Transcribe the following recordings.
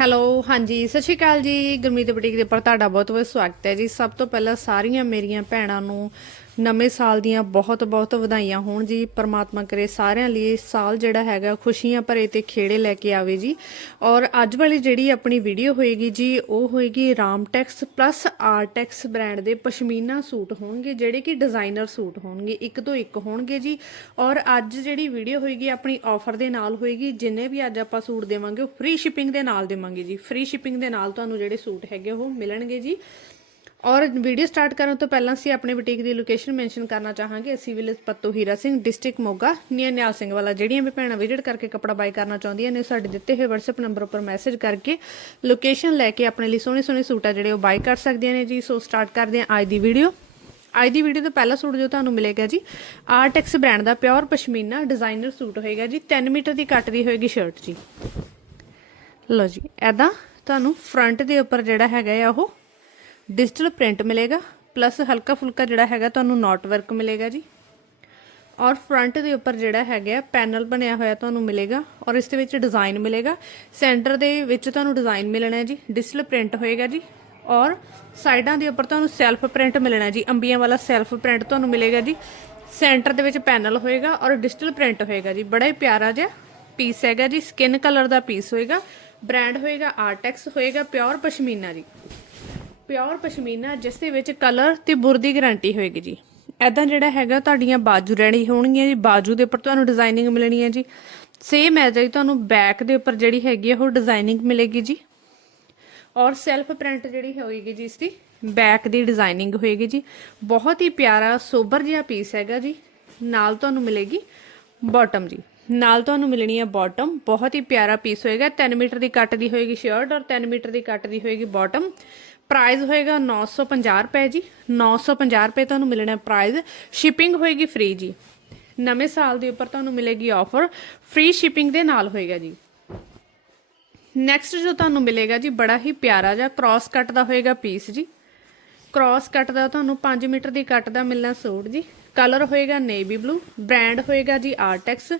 Hello ਹਾਂਜੀ, ਸਤਿ ਸ਼੍ਰੀ ਅਕਾਲ ਜੀ। ਗੁਰਮੀਤ ਬੁਟੀਕ ਦੇ ਉੱਪਰ ਤੁਹਾਡਾ ਬਹੁਤ ਬਹੁਤ ਸਵਾਗਤ ਹੈ ਜੀ। ਸਭ ਤੋਂ ਪਹਿਲਾਂ ਸਾਰੀਆਂ ਮੇਰੀਆਂ ਭੈਣਾਂ ਨੂੰ ਨਵੇਂ ਸਾਲ ਦੀਆਂ ਬਹੁਤ ਬਹੁਤ ਵਧਾਈਆਂ ਹੋਣ ਜੀ। ਪਰਮਾਤਮਾ ਕਰੇ ਸਾਰਿਆਂ ਲਈ ਸਾਲ ਜਿਹੜਾ ਹੈਗਾ, ਖੁਸ਼ੀਆਂ ਭਰੇ ਤੇ ਖੇੜੇ ਲੈ ਕੇ ਆਵੇ ਜੀ। ਔਰ ਅੱਜ ਵਾਲੀ ਜਿਹੜੀ ਆਪਣੀ ਵੀਡੀਓ ਹੋਏਗੀ ਜੀ, ਉਹ ਹੋਏਗੀ ਰਾਮਟੈਕਸ ਪਲੱਸ ਆਰਟੈਕਸ ਬ੍ਰਾਂਡ ਦੇ ਪਸ਼ਮੀਨਾ ਸੂਟ ਹੋਣਗੇ, ਜਿਹੜੇ ਕਿ ਡਿਜ਼ਾਈਨਰ ਸੂਟ ਹੋਣਗੇ। ਇੱਕ ਤੋਂ ਇੱਕ ਹੋਣਗੇ ਜੀ। ਔਰ ਅੱਜ ਜਿਹੜੀ ਵੀਡੀਓ ਹੋਏਗੀ, ਆਪਣੀ ਆਫਰ ਦੇ ਨਾਲ ਹੋਏਗੀ। ਜਿੰਨੇ ਵੀ ਅੱਜ ਆਪਾਂ ਸੂਟ ਦੇਵਾਂਗੇ, ਉਹ ਫ੍ਰੀ ਸ਼ਿਪਿੰਗ ਦੇ ਨਾਲ ਦੇਵਾਂਗੇ ਜੀ। ਫ੍ਰੀ ਸ਼ਿਪਿੰਗ ਦੇ ਨਾਲ ਤੁਹਾਨੂੰ ਜਿਹੜੇ ਸੂਟ ਹੈਗੇ, ਉਹ ਮਿਲਣਗੇ ਜੀ। ਔਰ ਵੀਡੀਓ ਸਟਾਰਟ ਕਰਨ ਤੋਂ ਪਹਿਲਾਂ ਅਸੀਂ ਆਪਣੀ ਬੁਟੀਕ ਦੀ ਲੋਕੇਸ਼ਨ ਮੈਂਸ਼ਨ ਕਰਨਾ ਚਾਹਾਂਗੇ। ਅਸੀਂ village Pattu Heera Singh district Moga near Nihal Singh Wala. ਜਿਹੜੀਆਂ ਵੀ ਭੈਣਾਂ ਵਿਜ਼ਿਟ ਕਰਕੇ ਕੱਪੜਾ ਬਾਈ ਕਰਨਾ ਚਾਹੁੰਦੀਆਂ ਨੇ, ਸਾਡੇ ਦਿੱਤੇ ਹੋਏ WhatsApp ਨੰਬਰ ਉੱਪਰ ਮੈਸੇਜ ਕਰਕੇ ਲੋਕੇਸ਼ਨ ਲੈ ਕੇ ਆਪਣੇ ਲਈ ਸੋਹਣੇ ਸੋਹਣੇ ਸੂਟ ਆ ਜਿਹੜੇ ਉਹ ਬਾਈ ਕਰ ਸਕਦੀਆਂ ਨੇ ਜੀ। ਸੋ ਸਟਾਰਟ ਕਰਦੇ ਹਾਂ ਅੱਜ ਦੀ ਵੀਡੀਓ ਅੱਜ ਦੀ ਵੀਡੀਓ ਤੋਂ ਪਹਿਲਾ ਸੂਟ ਜੋ ਤੁਹਾਨੂੰ ਮਿਲੇਗਾ ਜੀ ਆਰਟੈਕਸ ਬ੍ਰਾਂਡ ਦਾ ਪਿਓਰ ਪਸ਼ਮੀਨਾ ਡਿਜ਼ਾਈਨਰ ਸੂਟ ਹੋਏਗਾ ਜੀ। 3 ਮੀਟਰ ਦੀ ਕੱਟ ਦੀ ਹੋਏਗੀ ਸ਼ਰਟ ਜੀ। ਲਓ ਜੀ ਐਦਾਂ ਤੁਹਾਨੂੰ ਫਰੰਟ ਦੇ ਉੱਪਰ ਜਿਹੜਾ ਹੈਗਾ ਆ ਉਹ ਡਿਜੀਟਲ ਪ੍ਰਿੰਟ ਮਿਲੇਗਾ ਪਲੱਸ ਹਲਕਾ ਫੁਲਕਾ ਜਿਹੜਾ ਹੈਗਾ ਤੁਹਾਨੂੰ ਨੋਟ ਵਰਕ ਮਿਲੇਗਾ ਜੀ। ਔਰ ਫਰੰਟ ਦੇ ਉੱਪਰ ਜਿਹੜਾ ਹੈਗਾ ਪੈਨਲ ਬਣਿਆ ਹੋਇਆ ਤੁਹਾਨੂੰ ਮਿਲੇਗਾ, ਔਰ ਇਸ ਦੇ ਵਿੱਚ ਡਿਜ਼ਾਈਨ ਮਿਲੇਗਾ। ਸੈਂਟਰ ਦੇ ਵਿੱਚ ਤੁਹਾਨੂੰ ਡਿਜ਼ਾਈਨ ਮਿਲਣਾ ਹੈ ਜੀ ਡਿਜੀਟਲ ਪ੍ਰਿੰਟ ਹੋਏਗਾ ਜੀ। ਔਰ ਸਾਈਡਾਂ ਦੇ ਉੱਪਰ ਤੁਹਾਨੂੰ ਸੈਲਫ ਪ੍ਰਿੰਟ ਮਿਲਣਾ ਜੀ, ਅੰਬੀਆਂ ਵਾਲਾ ਸੈਲਫ ਪ੍ਰਿੰਟ ਤੁਹਾਨੂੰ ਮਿਲੇਗਾ ਜੀ। ਸੈਂਟਰ ਦੇ ਵਿੱਚ ਪੈਨਲ ਹੋਏਗਾ ਔਰ ਡਿਜੀਟਲ ਪ੍ਰਿੰਟ ਹੋਏਗਾ ਜੀ। ਬੜਾ ਹੀ ਪਿਆਰਾ ਜਿਹਾ ਪੀਸ ਹੈਗਾ ਜੀ ਸਕਿਨ ਕਲਰ ਦਾ ਪੀਸ ਹੋਏਗਾ। ਬ੍ਰਾਂਡ ਹੋਏਗਾ ਆਰਟੈਕਸ ਹੋਏਗਾ ਪਿਓਰ ਪਸ਼ਮੀਨਾ ਜੀ। ਪਿਓਰ ਪਸ਼ਮੀਨਾ, ਜਿਸ ਦੇ ਵਿੱਚ ਕਲਰ ਤੇ ਬੁਰ ਦੀ ਗਾਰੰਟੀ ਹੋਏਗੀ ਜੀ। ਐਦਾਂ ਜਿਹੜਾ ਹੈਗਾ, ਤੁਹਾਡੀਆਂ ਬਾਜੂ ਰਹਿਣੀ ਹੋਣਗੀਆਂ ਜੀ। ਬਾਜੂ ਦੇ ਉੱਪਰ ਤੁਹਾਨੂੰ ਡਿਜ਼ਾਈਨਿੰਗ ਮਿਲਣੀ ਹੈ ਜੀ। ਸੇਮ ਐਜ਼ ਹੀ ਤੁਹਾਨੂੰ ਬੈਕ ਦੇ ਉੱਪਰ ਜਿਹੜੀ ਹੈਗੀ ਆ, ਉਹ ਡਿਜ਼ਾਈਨਿੰਗ ਮਿਲੇਗੀ ਜੀ। ਔਰ ਸੈਲਫ ਪ੍ਰਿੰਟ ਜਿਹੜੀ ਹੋਏਗੀ ਜੀ ਇਸ ਦੀ ਬੈਕ ਦੀ ਡਿਜ਼ਾਈਨਿੰਗ ਹੋਏਗੀ ਜੀ। ਬਹੁਤ ਹੀ ਪਿਆਰਾ, ਸੋਬਰ ਜਿਹਾ ਪੀਸ ਹੈਗਾ ਜੀ। ਨਾਲ ਤੁਹਾਨੂੰ ਮਿਲੇਗੀ ਬਾਟਮ ਜੀ। ਨਾਲ ਤੁਹਾਨੂੰ ਮਿਲਣੀ ਹੈ ਬਾਟਮ ਬਹੁਤ ਹੀ ਪਿਆਰਾ ਪੀਸ ਹੋਏਗਾ। 3 ਮੀਟਰ ਦੀ ਕੱਟ ਦੀ ਹੋਏਗੀ ਸ਼ਰਟ ਔਰ 3 ਮੀਟਰ ਦੀ ਕੱਟ ਦੀ ਹੋਏਗੀ ਬਾਟਮ ਪ੍ਰਾਈਜ਼ ਹੋਏਗਾ 950 ਰੁਪਏ ਜੀ। 950 ਰੁਪਏ ਤੁਹਾਨੂੰ ਮਿਲਣਾ ਪ੍ਰਾਈਜ਼ ਸ਼ਿਪਿੰਗ ਹੋਏਗੀ ਫ੍ਰੀ ਜੀ। ਨਵੇਂ ਸਾਲ ਦੇ ਉੱਪਰ ਤੁਹਾਨੂੰ ਮਿਲੇਗੀ ਆਫਰ ਫ੍ਰੀ ਸ਼ਿਪਿੰਗ ਦੇ ਨਾਲ ਹੋਏਗਾ ਜੀ। ਨੈਕਸਟ ਜੋ ਤੁਹਾਨੂੰ ਮਿਲੇਗਾ ਜੀ, ਬੜਾ ਹੀ ਪਿਆਰਾ ਜਿਹਾ ਕ੍ਰਾਸ ਕੱਟ ਦਾ ਹੋਏਗਾ ਪੀਸ ਜੀ। ਕ੍ਰਾਸ ਕੱਟ ਦਾ ਤੁਹਾਨੂੰ 5 ਮੀਟਰ ਦੀ ਕੱਟ ਦਾ ਮਿਲਣਾ ਸੂਟ ਜੀ। ਕਲਰ ਹੋਏਗਾ ਨੇਵੀ ਬਲੂ ਬ੍ਰਾਂਡ ਹੋਏਗਾ ਜੀ ਆਰਟੈਕਸ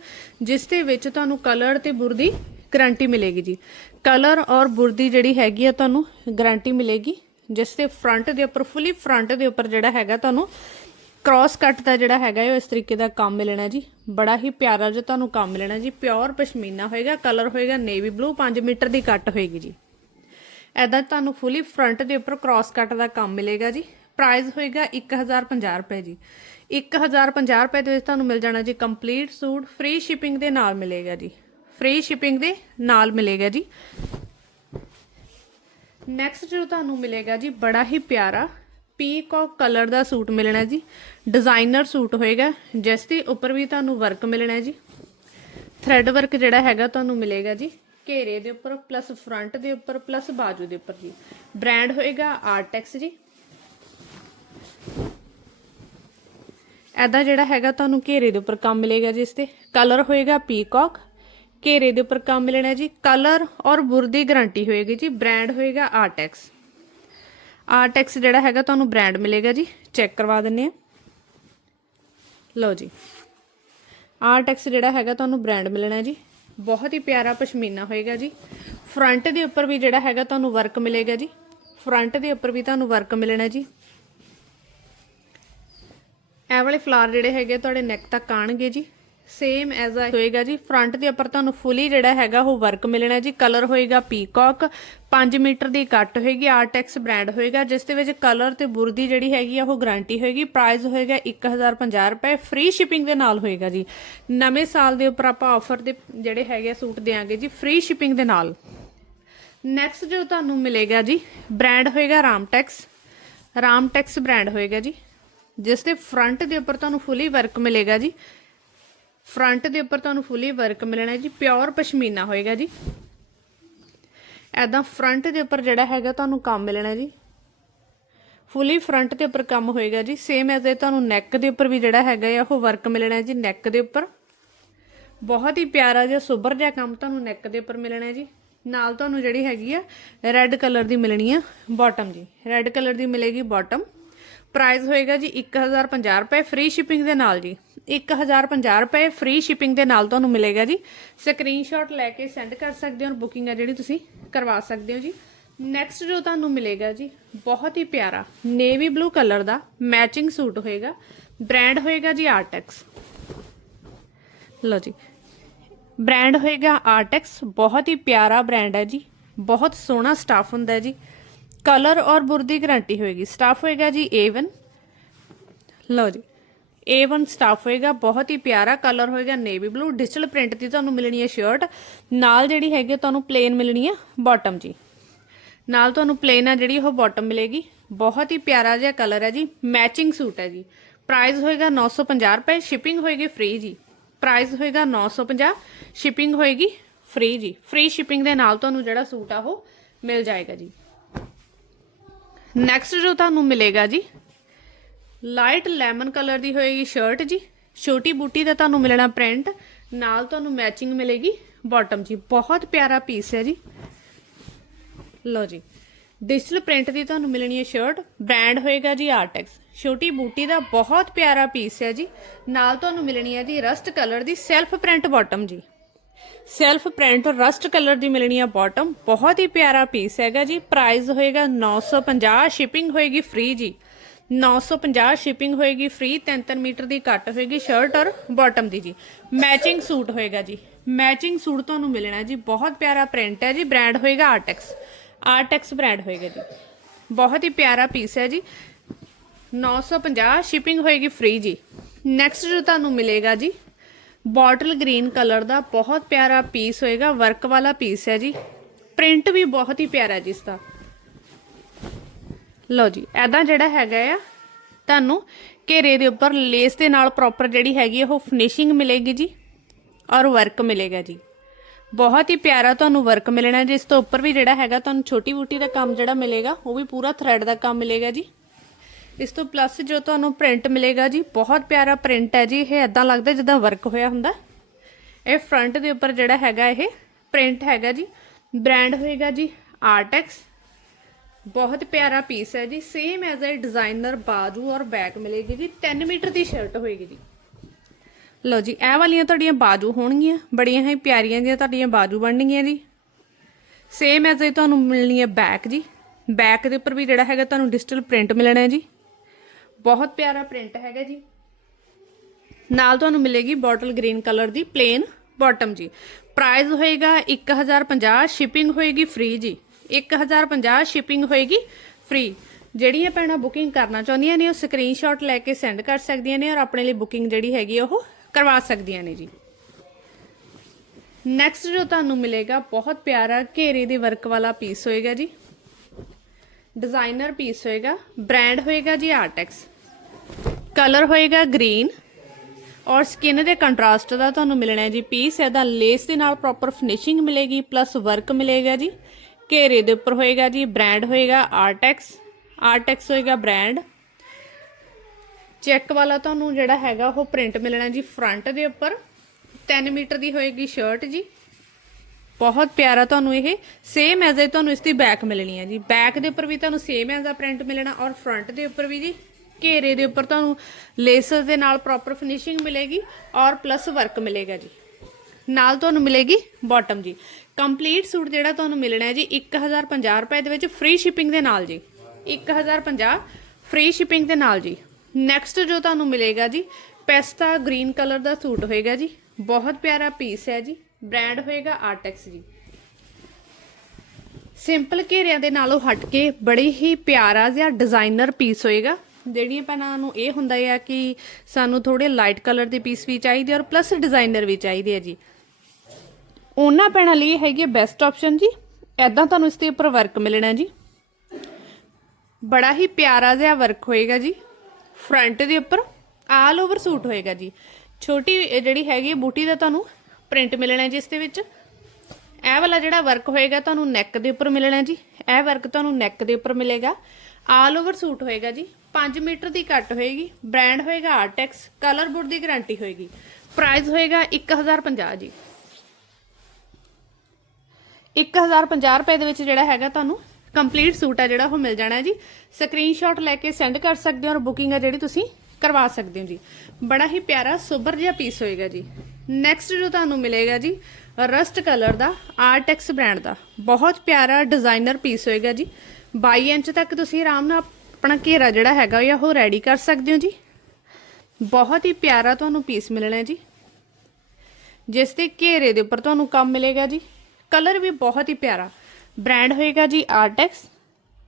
ਜਿਸ ਦੇ ਵਿੱਚ ਤੁਹਾਨੂੰ ਕਲਰ ਤੇ ਬੁਰਦੀ ਗਾਰੰਟੀ ਮਿਲੇਗੀ ਜੀ। ਕਲਰ ਔਰ ਬੁਰਦੀ ਜਿਹੜੀ ਹੈਗੀ ਆ ਤੁਹਾਨੂੰ ਗਾਰੰਟੀ ਮਿਲੇਗੀ। ਜਿਸ ਦੇ ਫਰੰਟ ਦੇ ਉੱਪਰ ਫੁੱਲੀ ਫਰੰਟ ਦੇ ਉੱਪਰ ਜਿਹੜਾ ਹੈਗਾ ਤੁਹਾਨੂੰ ਕ੍ਰਾਸ ਕੱਟ ਦਾ ਜਿਹੜਾ ਹੈਗਾ ਉਹ ਇਸ ਤਰੀਕੇ ਦਾ ਕੰਮ ਮਿਲਣਾ ਜੀ। ਬੜਾ ਹੀ ਪਿਆਰਾ ਜਿਹਾ ਤੁਹਾਨੂੰ ਕੰਮ ਮਿਲਣਾ ਜੀ। ਪਿਓਰ ਪਸ਼ਮੀਨਾ ਹੋਏਗਾ ਕਲਰ ਹੋਏਗਾ ਨੇਵੀ ਬਲੂ 5 ਮੀਟਰ ਦੀ ਕੱਟ ਹੋਏਗੀ ਜੀ। ਐਦਾਂ ਤੁਹਾਨੂੰ ਫੁੱਲੀ ਫਰੰਟ ਦੇ ਉੱਪਰ ਕ੍ਰਾਸ ਕੱਟ ਦਾ ਕੰਮ ਮਿਲੇਗਾ ਜੀ। ਪ੍ਰਾਈਸ ਹੋਏਗਾ 1050 ਰੁਪਏ ਜੀ। 1050 ਰੁਪਏ ਦੇ ਵਿੱਚ ਤੁਹਾਨੂੰ ਮਿਲ ਜਾਣਾ ਜੀ ਕੰਪਲੀਟ ਸੂਟ। ਫ੍ਰੀ ਸ਼ਿਪਿੰਗ ਦੇ ਨਾਲ ਮਿਲੇਗਾ ਜੀ। ਫ੍ਰੀ ਸ਼ਿਪਿੰਗ ਦੇ ਨਾਲ ਮਿਲੇਗਾ ਜੀ। ਨੈਕਸਟ ਜੋ ਤੁਹਾਨੂੰ ਮਿਲੇਗਾ ਜੀ, ਬੜਾ ਹੀ ਪਿਆਰਾ ਪੀਕੌਕ ਕਲਰ ਦਾ ਸੂਟ ਮਿਲਣਾ ਜੀ। ਡਿਜ਼ਾਈਨਰ ਸੂਟ ਹੋਏਗਾ, ਜਿਸ ਦੇ ਉੱਪਰ ਵੀ ਤੁਹਾਨੂੰ ਵਰਕ ਮਿਲਣਾ ਜੀ। ਥ੍ਰੈਡ ਵਰਕ ਜਿਹੜਾ ਹੈਗਾ ਤੁਹਾਨੂੰ ਮਿਲੇਗਾ ਜੀ, ਘੇਰੇ ਦੇ ਉੱਪਰ ਪਲੱਸ ਫਰੰਟ ਦੇ ਉੱਪਰ ਪਲੱਸ ਬਾਜੂ ਦੇ ਉੱਪਰ ਜੀ। ਬ੍ਰਾਂਡ ਹੋਏਗਾ ਆਰਟੈਕਸ ਜੀ। ਐਦਾ ਜਿਹੜਾ ਹੈਗਾ ਤੁਹਾਨੂੰ ਘੇਰੇ ਦੇ ਉੱਪਰ ਕੰਮ ਮਿਲੇਗਾ ਜੀ ਇਸ ਤੇ। ਕਲਰ ਹੋਏਗਾ ਪੀਕੌਕ ਘੇਰੇ ਦੇ ਉੱਪਰ ਕੰਮ ਮਿਲਣਾ ਜੀ। ਕਲਰ ਔਰ ਬੁਰ ਦੀ ਗਾਰੰਟੀ ਹੋਏਗੀ ਜੀ। ਬ੍ਰਾਂਡ ਹੋਏਗਾ ਆਰਟੈਕਸ ਆਰਟੈਕਸ ਜਿਹੜਾ ਹੈਗਾ ਤੁਹਾਨੂੰ ਬ੍ਰਾਂਡ ਮਿਲੇਗਾ ਜੀ। ਚੈੱਕ ਕਰਵਾ ਦਿੰਨੇ ਆ। ਲਓ ਜੀ। ਆਰਟੈਕਸ ਜਿਹੜਾ ਹੈਗਾ ਤੁਹਾਨੂੰ ਬ੍ਰਾਂਡ ਮਿਲਣਾ ਜੀ। ਬਹੁਤ ਹੀ ਪਿਆਰਾ ਪਸ਼ਮੀਨਾ ਹੋਏਗਾ ਜੀ। ਫਰੰਟ ਦੇ ਉੱਪਰ ਵੀ ਜਿਹੜਾ ਹੈਗਾ ਤੁਹਾਨੂੰ ਵਰਕ ਮਿਲੇਗਾ ਜੀ। ਫਰੰਟ ਦੇ ਉੱਪਰ ਵੀ ਤੁਹਾਨੂੰ ਵਰਕ ਮਿਲਣਾ ਜੀ। ਇਹ ਵਾਲੇ ਫਲਾਰ ਜਿਹੜੇ ਹੈਗੇ ਤੁਹਾਡੇ ਨੈਕ ਤੱਕ ਆਣਗੇ ਜੀ। ਸੇਮ ਐਜ਼ ਆ ਹੋਏਗਾ ਜੀ। ਫਰੰਟ ਦੇ ਉੱਪਰ ਤੁਹਾਨੂੰ ਫੁੱਲੀ ਜਿਹੜਾ ਹੈਗਾ ਉਹ ਵਰਕ ਮਿਲਣਾ ਜੀ। ਕਲਰ ਹੋਏਗਾ ਪੀਕੌਕ 5 ਮੀਟਰ ਦੀ ਕੱਟ ਹੋਏਗੀ। ਆਰਟੈਕਸ ਬ੍ਰਾਂਡ ਹੋਏਗਾ, ਜਿਸ ਦੇ ਵਿੱਚ ਕਲਰ ਤੇ ਬੁਰਦੀ ਜਿਹੜੀ ਹੈਗੀ ਆ, ਉਹ ਗਾਰੰਟੀ ਹੋਏਗੀ। ਪ੍ਰਾਈਸ ਹੋਏਗਾ 1050 ਰੁਪਏ। ਫ੍ਰੀ ਸ਼ਿਪਿੰਗ ਦੇ ਨਾਲ ਹੋਏਗਾ ਜੀ। ਨਵੇਂ ਸਾਲ ਦੇ ਉੱਪਰ ਆਪਾਂ ਆਫਰ ਦੇ ਜਿਹੜੇ ਹੈਗੇ ਸੂਟ ਦੇਾਂਗੇ ਜੀ। ਫ੍ਰੀ ਸ਼ਿਪਿੰਗ ਦੇ ਨਾਲ। ਨੈਕਸਟ ਜੋ ਤੁਹਾਨੂੰ ਮਿਲੇਗਾ ਜੀ ਬ੍ਰਾਂਡ ਹੋਏਗਾ ਰਾਮਟੈਕਸ ਰਾਮਟੈਕਸ ਬ੍ਰਾਂਡ ਹੋਏਗਾ ਜੀ। ਜਿਸ ਦੇ ਫਰੰਟ ਦੇ ਉੱਪਰ ਤੁਹਾਨੂੰ ਫੁੱਲੀ ਵਰਕ ਮਿਲੇਗਾ ਜੀ। ਫਰੰਟ ਦੇ ਉੱਪਰ ਤੁਹਾਨੂੰ ਫੁੱਲੀ ਵਰਕ ਮਿਲਣਾ ਜੀ, ਪਿਓਰ ਪਸ਼ਮੀਨਾ ਹੋਏਗਾ ਜੀ। ਐਦਾਂ ਫਰੰਟ ਦੇ ਉੱਪਰ ਜਿਹੜਾ ਹੈਗਾ ਤੁਹਾਨੂੰ ਕੰਮ ਮਿਲਣਾ ਜੀ। ਫੁੱਲੀ ਫਰੰਟ ਦੇ ਉੱਪਰ ਕੰਮ ਹੋਏਗਾ ਜੀ ਸੇਮ ਐਜ਼ ਇਹ ਤੁਹਾਨੂੰ ਨੈਕ ਦੇ ਉੱਪਰ ਵੀ ਜਿਹੜਾ ਹੈਗਾ ਆ, ਉਹ ਵਰਕ ਮਿਲਣਾ ਜੀ ਨੈਕ ਦੇ ਉੱਪਰ। ਬਹੁਤ ਹੀ ਪਿਆਰਾ ਜਿਹਾ ਸੁਬਰ ਜਿਹਾ ਕੰਮ ਤੁਹਾਨੂੰ ਨੈਕ ਦੇ ਉੱਪਰ ਮਿਲਣਾ ਜੀ। ਨਾਲ ਤੁਹਾਨੂੰ ਜਿਹੜੀ ਹੈਗੀ ਆ ਰੈੱਡ ਕਲਰ ਦੀ ਮਿਲਣੀ ਆ ਬਾਟਮ ਜੀ। ਰੈੱਡ ਕਲਰ ਦੀ ਮਿਲੇਗੀ ਬਾਟਮ ਪ੍ਰਾਈਸ ਹੋਏਗਾ ਜੀ 1050 ਰੁਪਏ ਫ੍ਰੀ ਸ਼ਿਪਿੰਗ ਦੇ ਨਾਲ ਜੀ। 1050 ਰੁਪਏ ਫ੍ਰੀ ਸ਼ਿਪਿੰਗ ਦੇ ਨਾਲ ਤੁਹਾਨੂੰ ਮਿਲੇਗਾ ਜੀ। ਸਕਰੀਨਸ਼ਾਟ ਲੈ ਕੇ ਸੈਂਡ ਕਰ ਸਕਦੇ ਹੋ ਔਰ ਬੁਕਿੰਗ ਆ ਜਿਹੜੀ ਤੁਸੀਂ ਕਰਵਾ ਸਕਦੇ ਹੋ ਜੀ। ਨੈਕਸਟ ਜੋ ਤੁਹਾਨੂੰ ਮਿਲੇਗਾ ਜੀ, ਬਹੁਤ ਹੀ ਪਿਆਰਾ ਨੇਵੀ ਬਲੂ ਕਲਰ ਦਾ ਮੈਚਿੰਗ ਸੂਟ ਹੋਏਗਾ। ਬ੍ਰਾਂਡ ਹੋਏਗਾ ਜੀ ਆਰਟੈਕਸ ਲਓ ਜੀ। ਬ੍ਰਾਂਡ ਹੋਏਗਾ ਆਰਟੈਕਸ ਬਹੁਤ ਹੀ ਪਿਆਰਾ ਬ੍ਰਾਂਡ ਹੈ ਜੀ। ਬਹੁਤ ਸੋਹਣਾ ਸਟਾਫ ਹੁੰਦਾ ਹੈ ਜੀ। ਕਲਰ ਔਰ ਬੁਰ ਦੀ ਗਾਰੰਟੀ ਹੋਏਗੀ। ਸਟਾਫ ਹੋਏਗਾ ਜੀ A1 ਲਓ ਜੀ। A1 ਸਟਾਫ ਹੋਏਗਾ, ਬਹੁਤ ਹੀ ਪਿਆਰਾ ਕਲਰ ਹੋਏਗਾ ਨੇਵੀ ਬਲੂ ਡਿਜੀਟਲ ਪ੍ਰਿੰਟ ਦੀ ਤੁਹਾਨੂੰ ਮਿਲਣੀ ਹੈ ਸ਼ਰਟ ਨਾਲ ਜਿਹੜੀ ਹੈਗੀ ਤੁਹਾਨੂੰ ਪਲੇਨ ਮਿਲਣੀ ਹੈ ਬਾਟਮ ਜੀ। ਨਾਲ ਤੁਹਾਨੂੰ ਪਲੇਨ ਆ ਜਿਹੜੀ, ਉਹ ਬਾਟਮ ਮਿਲੇਗੀ। ਬਹੁਤ ਹੀ ਪਿਆਰਾ ਜਿਹਾ ਕਲਰ ਹੈ ਜੀ ਮੈਚਿੰਗ ਸੂਟ ਹੈ ਜੀ। ਪ੍ਰਾਈਸ ਹੋਏਗਾ 950 ਰੁਪਏ ਸ਼ਿਪਿੰਗ ਹੋਏਗੀ ਫ੍ਰੀ ਜੀ। ਪ੍ਰਾਈਸ ਹੋਏਗਾ 950 ਸ਼ਿਪਿੰਗ ਹੋਏਗੀ ਫ੍ਰੀ ਜੀ। ਫ੍ਰੀ ਸ਼ਿਪਿੰਗ ਦੇ ਨਾਲ ਤੁਹਾਨੂੰ ਜਿਹੜਾ ਸੂਟ ਆ, ਉਹ ਮਿਲ ਜਾਏਗਾ ਜੀ। ਨੈਕਸਟ ਜੋ ਤੁਹਾਨੂੰ ਮਿਲੇਗਾ ਜੀ ਲਾਈਟ ਲੈਮਨ ਕਲਰ ਦੀ ਹੋਏਗੀ ਸ਼ਰਟ ਜੀ। ਛੋਟੀ ਬੂਟੀ ਦਾ ਤੁਹਾਨੂੰ ਮਿਲਣਾ ਪ੍ਰਿੰਟ, ਨਾਲ ਤੁਹਾਨੂੰ ਮੈਚਿੰਗ ਮਿਲੇਗੀ ਬਾਟਮ ਜੀ। ਬਹੁਤ ਪਿਆਰਾ ਪੀਸ ਹੈ ਜੀ। ਲਓ ਜੀ ਡਿਜੀਟਲ ਪ੍ਰਿੰਟ ਦੀ ਤੁਹਾਨੂੰ ਮਿਲਣੀ ਹੈ ਸ਼ਰਟ ਬ੍ਰਾਂਡ ਹੋਏਗਾ ਜੀ ਆਰਟੈਕਸ ਛੋਟੀ ਬੂਟੀ ਦਾ ਬਹੁਤ ਪਿਆਰਾ ਪੀਸ ਹੈ ਜੀ। ਨਾਲ ਤੁਹਾਨੂੰ ਮਿਲਣੀ ਹੈ ਜੀ ਰਸਟ ਕਲਰ ਦੀ ਸੈਲਫ ਪ੍ਰਿੰਟ ਬਾਟਮ ਜੀ। ਸੈਲਫ ਪ੍ਰਿੰਟ ਰਸਟ ਕਲਰ ਦੀ ਮਿਲਣੀ ਹੈ ਬਾਟਮ ਬਹੁਤ ਹੀ ਪਿਆਰਾ ਪੀਸ ਹੈਗਾ ਜੀ। ਪ੍ਰਾਈਸ ਹੋਏਗਾ 950 ਸ਼ਿਪਿੰਗ ਹੋਏਗੀ ਫ੍ਰੀ ਜੀ। 950 ਸ਼ਿਪਿੰਗ ਹੋਏਗੀ ਫ੍ਰੀ 3-3 ਮੀਟਰ ਦੀ ਕੱਟ ਹੋਏਗੀ ਸ਼ਰਟ ਔਰ ਬਾਟਮ ਦੀ ਜੀ। ਮੈਚਿੰਗ ਸੂਟ ਹੋਏਗਾ ਜੀ। ਮੈਚਿੰਗ ਸੂਟ ਤੁਹਾਨੂੰ ਮਿਲਣਾ ਜੀ। ਬਹੁਤ ਪਿਆਰਾ ਪ੍ਰਿੰਟ ਹੈ ਜੀ। ਬ੍ਰਾਂਡ ਹੋਏਗਾ ਆਰਟੈਕਸ ਆਰਟੈਕਸ ਬ੍ਰਾਂਡ ਹੋਏਗਾ ਜੀ। ਬਹੁਤ ਹੀ ਪਿਆਰਾ ਪੀਸ ਹੈ ਜੀ। 950 ਸ਼ਿਪਿੰਗ ਹੋਏਗੀ ਫ੍ਰੀ ਜੀ। ਨੈਕਸਟ ਜੋ ਤੁਹਾਨੂੰ ਮਿਲੇਗਾ ਜੀ ਬੋਟਲ ਗ੍ਰੀਨ ਕਲਰ ਦਾ ਬਹੁਤ ਪਿਆਰਾ ਪੀਸ ਹੋਏਗਾ। ਵਰਕ ਵਾਲਾ ਪੀਸ ਹੈ ਜੀ। ਪ੍ਰਿੰਟ ਵੀ ਬਹੁਤ ਹੀ ਪਿਆਰਾ ਜੀ ਇਸ ਦਾ। ਲਓ ਜੀ ਐਦਾਂ ਜਿਹੜਾ ਹੈਗਾ ਆ, ਤੁਹਾਨੂੰ ਘੇਰੇ ਦੇ ਉੱਪਰ ਲੇਸ ਦੇ ਨਾਲ ਪ੍ਰੋਪਰ ਜਿਹੜੀ ਹੈਗੀ ਆ, ਉਹ ਫਿਨਿਸ਼ਿੰਗ ਮਿਲੇਗੀ ਜੀ ਔਰ ਵਰਕ ਮਿਲੇਗਾ ਜੀ। ਬਹੁਤ ਹੀ ਪਿਆਰਾ ਤੁਹਾਨੂੰ ਵਰਕ ਮਿਲਣਾ ਜੀ, ਇਸ ਤੋਂ ਉੱਪਰ ਵੀ ਜਿਹੜਾ ਹੈਗਾ, ਤੁਹਾਨੂੰ ਛੋਟੀ ਬੂਟੀ ਦਾ ਕੰਮ ਜਿਹੜਾ ਮਿਲੇਗਾ, ਉਹ ਵੀ ਪੂਰਾ ਥ੍ਰੈਡ ਦਾ ਕੰਮ ਮਿਲੇਗਾ ਜੀ। ਇਸ ਤੋਂ ਪਲੱਸ ਜੋ ਤੁਹਾਨੂੰ ਪ੍ਰਿੰਟ ਮਿਲੇਗਾ ਜੀ, ਬਹੁਤ ਪਿਆਰਾ ਪ੍ਰਿੰਟ ਹੈ ਜੀ, ਇਹ ਐਦਾਂ ਲੱਗਦਾ ਜਿੱਦਾਂ ਵਰਕ ਹੋਇਆ ਹੁੰਦਾ। ਇਹ ਫਰੰਟ ਦੇ ਉੱਪਰ ਜਿਹੜਾ ਹੈਗਾ, ਇਹ ਪ੍ਰਿੰਟ ਹੈਗਾ ਜੀ ਬ੍ਰਾਂਡ ਹੋਏਗਾ ਜੀ ਆਰਟੈਕਸ ਬਹੁਤ ਪਿਆਰਾ ਪੀਸ ਹੈ ਜੀ। ਸੇਮ ਐਜ਼ ਅ ਡਿਜ਼ਾਈਨਰ ਬਾਜੂ ਔਰ ਬੈਕ ਮਿਲੇਗੀ ਜੀ। 3 ਮੀਟਰ ਦੀ ਸ਼ਰਟ ਹੋਏਗੀ ਜੀ। ਲਓ ਜੀ, ਇਹ ਵਾਲੀਆਂ ਤੁਹਾਡੀਆਂ ਬਾਜੂ ਹੋਣਗੀਆਂ। ਬੜੀਆਂ ਹੀ ਪਿਆਰੀਆਂ ਜਿਹੀਆਂ ਤੁਹਾਡੀਆਂ ਬਾਜੂ ਬਣਨਗੀਆਂ ਜੀ। ਸੇਮ ਐਜ਼ ਅ ਤੁਹਾਨੂੰ ਮਿਲਣੀ ਹੈ ਬੈਕ ਜੀ। ਬੈਕ ਦੇ ਉੱਪਰ ਵੀ ਜਿਹੜਾ ਹੈਗਾ ਤੁਹਾਨੂੰ ਡਿਜੀਟਲ ਪ੍ਰਿੰਟ ਮਿਲਣਾ ਹੈ ਜੀ। ਬਹੁਤ ਪਿਆਰਾ ਪ੍ਰਿੰਟ ਹੈਗਾ ਜੀ। ਨਾਲ ਤੁਹਾਨੂੰ ਮਿਲੇਗੀ ਬੋਟਲ ਗ੍ਰੀਨ ਕਲਰ ਦੀ ਪਲੇਨ ਬਾਟਮ ਜੀ। ਪ੍ਰਾਈਸ ਹੋਏਗਾ 1050 ਸ਼ਿਪਿੰਗ ਹੋਏਗੀ ਫ੍ਰੀ ਜੀ। 1050 ਸ਼ਿਪਿੰਗ ਹੋਏਗੀ ਫ੍ਰੀ ਜਿਹੜੀਆਂ ਭੈਣਾਂ ਬੁਕਿੰਗ ਕਰਨਾ ਚਾਹੁੰਦੀਆਂ ਨੇ, ਉਹ ਸਕਰੀਨਸ਼ਾਟ ਲੈ ਕੇ ਸੈਂਡ ਕਰ ਸਕਦੀਆਂ ਨੇ ਔਰ ਆਪਣੇ ਲਈ ਬੁਕਿੰਗ ਜਿਹੜੀ ਹੈਗੀ ਉਹ ਕਰਵਾ ਸਕਦੀਆਂ ਨੇ ਜੀ। ਨੈਕਸਟ ਜੋ ਤੁਹਾਨੂੰ ਮਿਲੇਗਾ, ਬਹੁਤ ਪਿਆਰਾ ਘੇਰੇ ਦੇ ਵਰਕ ਵਾਲਾ ਪੀਸ ਹੋਏਗਾ ਜੀ। ਡਿਜ਼ਾਈਨਰ ਪੀਸ ਹੋਏਗਾ ਬ੍ਰਾਂਡ ਹੋਏਗਾ ਜੀ ਆਰਟੈਕਸ ਕਲਰ ਹੋਏਗਾ ਗ੍ਰੀਨ ਔਰ ਸਕਿਨ ਦੇ ਕੰਟਰਾਸਟ ਦਾ ਤੁਹਾਨੂੰ ਮਿਲਣਾ ਹੈ ਜੀ ਪੀਸ ਇਹਦਾ ਲੇਸ ਦੇ ਨਾਲ ਪ੍ਰੋਪਰ ਫਿਨਿਸ਼ਿੰਗ ਮਿਲੇਗੀ ਪਲੱਸ ਵਰਕ ਮਿਲੇਗਾ ਜੀ। ਘੇਰੇ ਦੇ ਉੱਪਰ ਹੋਏਗਾ ਜੀ ਬ੍ਰਾਂਡ ਹੋਏਗਾ ਆਰਟੈਕਸ ਆਰਟੈਕਸ ਹੋਏਗਾ ਬ੍ਰਾਂਡ ਚੈੱਕ ਵਾਲਾ ਤੁਹਾਨੂੰ ਜਿਹੜਾ ਹੈਗਾ ਉਹ ਪ੍ਰਿੰਟ ਮਿਲਣਾ ਜੀ ਫਰੰਟ ਦੇ ਉੱਪਰ। 3 ਮੀਟਰ ਦੀ ਹੋਏਗੀ ਸ਼ਰਟ ਜੀ। ਬਹੁਤ ਪਿਆਰਾ ਤੁਹਾਨੂੰ ਇਹ ਸੇਮ ਐਜ਼ ਇਹ ਤੁਹਾਨੂੰ ਇਸ ਦੀ ਬੈਕ ਮਿਲਣੀ ਹੈ ਜੀ। ਬੈਕ ਦੇ ਉੱਪਰ ਵੀ ਤੁਹਾਨੂੰ ਸੇਮ ਐਜ਼ ਦਾ ਪ੍ਰਿੰਟ ਮਿਲਣਾ ਔਰ ਫਰੰਟ ਦੇ ਉੱਪਰ ਵੀ ਜੀ। ਘੇਰੇ ਦੇ ਉੱਪਰ ਤੁਹਾਨੂੰ ਲੇਸਸ ਦੇ ਨਾਲ ਪ੍ਰੋਪਰ ਫਿਨਿਸ਼ਿੰਗ ਮਿਲੇਗੀ ਔਰ ਪਲੱਸ ਵਰਕ ਮਿਲੇਗਾ ਜੀ। ਨਾਲ ਤੁਹਾਨੂੰ ਮਿਲੇਗੀ ਬਾਟਮ ਜੀ। ਕੰਪਲੀਟ ਸੂਟ ਜਿਹੜਾ ਤੁਹਾਨੂੰ ਮਿਲਣਾ ਹੈ ਜੀ 1050 ਰੁਪਏ ਦੇ ਵਿੱਚ ਫ੍ਰੀ ਸ਼ਿਪਿੰਗ ਦੇ ਨਾਲ ਜੀ। 1050 ਫ੍ਰੀ ਸ਼ਿਪਿੰਗ ਦੇ ਨਾਲ ਜੀ। ਨੈਕਸਟ ਜੋ ਤੁਹਾਨੂੰ ਮਿਲੇਗਾ ਜੀ, ਪੈਸਤਾ ਗ੍ਰੀਨ ਕਲਰ ਦਾ ਸੂਟ ਹੋਏਗਾ ਜੀ। ਬਹੁਤ ਪਿਆਰਾ ਪੀਸ ਹੈ ਜੀ। ਬ੍ਰਾਂਡ ਹੋਏਗਾ ਆਰਟੈਕਸ ਜੀ। ਸਿੰਪਲ ਘੇਰਿਆਂ ਦੇ ਨਾਲੋਂ ਹਟ ਕੇ ਬੜੀ ਹੀ ਪਿਆਰਾ ਜਿਹਾ ਡਿਜ਼ਾਈਨਰ ਪੀਸ ਹੋਏਗਾ। ਜਿਹੜੀਆਂ ਪਹਿਲਾਂ ਨੂੰ ਇਹ ਹੁੰਦਾ ਹੈ ਕਿ ਸਾਨੂੰ ਥੋੜੇ ਲਾਈਟ ਕਲਰ ਦੇ ਪੀਸ ਵੀ ਚਾਹੀਦੇ ਔਰ ਪਲੱਸ ਡਿਜ਼ਾਈਨਰ ਵੀ ਚਾਹੀਦੇ ਆ ਜੀ। ਉਹਨਾਂ ਭੈਣਾਂ ਲਈ ਇਹ ਹੈਗੀ ਬੈਸਟ ਆਪਸ਼ਨ ਜੀ। ਐਦਾਂ ਤੁਹਾਨੂੰ ਇਸ ਦੇ ਉੱਪਰ ਵਰਕ ਮਿਲਣਾ ਜੀ। ਬੜਾ ਹੀ ਪਿਆਰਾ ਜਿਹਾ ਵਰਕ ਹੋਏਗਾ ਜੀ। ਫਰੰਟ ਦੇ ਉੱਪਰ ਆਲ ਓਵਰ ਸੂਟ ਹੋਏਗਾ ਜੀ। ਛੋਟੀ ਜਿਹੜੀ ਹੈਗੀ ਹੈ ਬੂਟੀ ਦਾ ਤੁਹਾਨੂੰ ਪ੍ਰਿੰਟ ਮਿਲਣਾ ਜੀ ਇਸ ਦੇ ਵਿੱਚ। ਇਹ ਵਾਲਾ ਜਿਹੜਾ ਵਰਕ ਹੋਏਗਾ ਤੁਹਾਨੂੰ ਨੈਕ ਦੇ ਉੱਪਰ ਮਿਲਣਾ ਜੀ। ਇਹ ਵਰਕ ਤੁਹਾਨੂੰ ਨੈਕ ਦੇ ਉੱਪਰ ਮਿਲੇਗਾ। ਆਲ ਓਵਰ ਸੂਟ ਹੋਏਗਾ ਜੀ। 5 ਮੀਟਰ ਦੀ ਕੱਟ ਹੋਏਗੀ। ਬ੍ਰਾਂਡ ਹੋਏਗਾ ਆਰਟੈਕਸ ਕਲਰ ਬੋਰਡ ਦੀ ਗਾਰੰਟੀ ਹੋਏਗੀ। ਪ੍ਰਾਈਸ ਹੋਏਗਾ 1050 ਜੀ। 1050 ਰੁਪਏ ਦੇ ਵਿੱਚ ਜਿਹੜਾ ਹੈਗਾ ਤੁਹਾਨੂੰ ਕੰਪਲੀਟ ਸੂਟ ਆ ਜਿਹੜਾ ਉਹ ਮਿਲ ਜਾਣਾ ਜੀ। ਸਕਰੀਨਸ਼ਾਟ ਲੈ ਕੇ ਸੈਂਡ ਕਰ ਸਕਦੇ ਹੋ ਔਰ ਬੁਕਿੰਗ ਆ ਜਿਹੜੀ ਤੁਸੀਂ ਕਰਵਾ ਸਕਦੇ ਹੋ ਜੀ। ਬੜਾ ਹੀ ਪਿਆਰਾ, ਸੁਬਰ ਜਿਹਾ ਪੀਸ ਹੋਏਗਾ ਜੀ। ਨੈਕਸਟ ਜੋ ਤੁਹਾਨੂੰ ਮਿਲੇਗਾ ਜੀ ਰਸਟ ਕਲਰ ਦਾ ਆਰਟੈਕਸ ਬ੍ਰਾਂਡ ਦਾ। ਬਹੁਤ ਪਿਆਰਾ ਡਿਜ਼ਾਈਨਰ ਪੀਸ ਹੋਏਗਾ ਜੀ। 22 ਇੰਚ ਤੱਕ ਤੁਸੀਂ ਆਰਾਮ ਨਾਲ ਆਪਣਾ ਘੇਰਾ ਜਿਹੜਾ ਹੈਗਾ ਉਹ ਉਹ ਰੈਡੀ ਕਰ ਸਕਦੇ ਹੋ ਜੀ। ਬਹੁਤ ਹੀ ਪਿਆਰਾ ਤੁਹਾਨੂੰ ਪੀਸ ਮਿਲਣਾ ਜੀ। ਜਿਸ ਦੇ ਘੇਰੇ ਦੇ ਉੱਪਰ ਤੁਹਾਨੂੰ ਕੰਮ ਮਿਲੇਗਾ ਜੀ। ਕਲਰ ਵੀ ਬਹੁਤ ਹੀ ਪਿਆਰਾ। ਬ੍ਰਾਂਡ ਹੋਏਗਾ ਜੀ ਆਰਟੈਕਸ।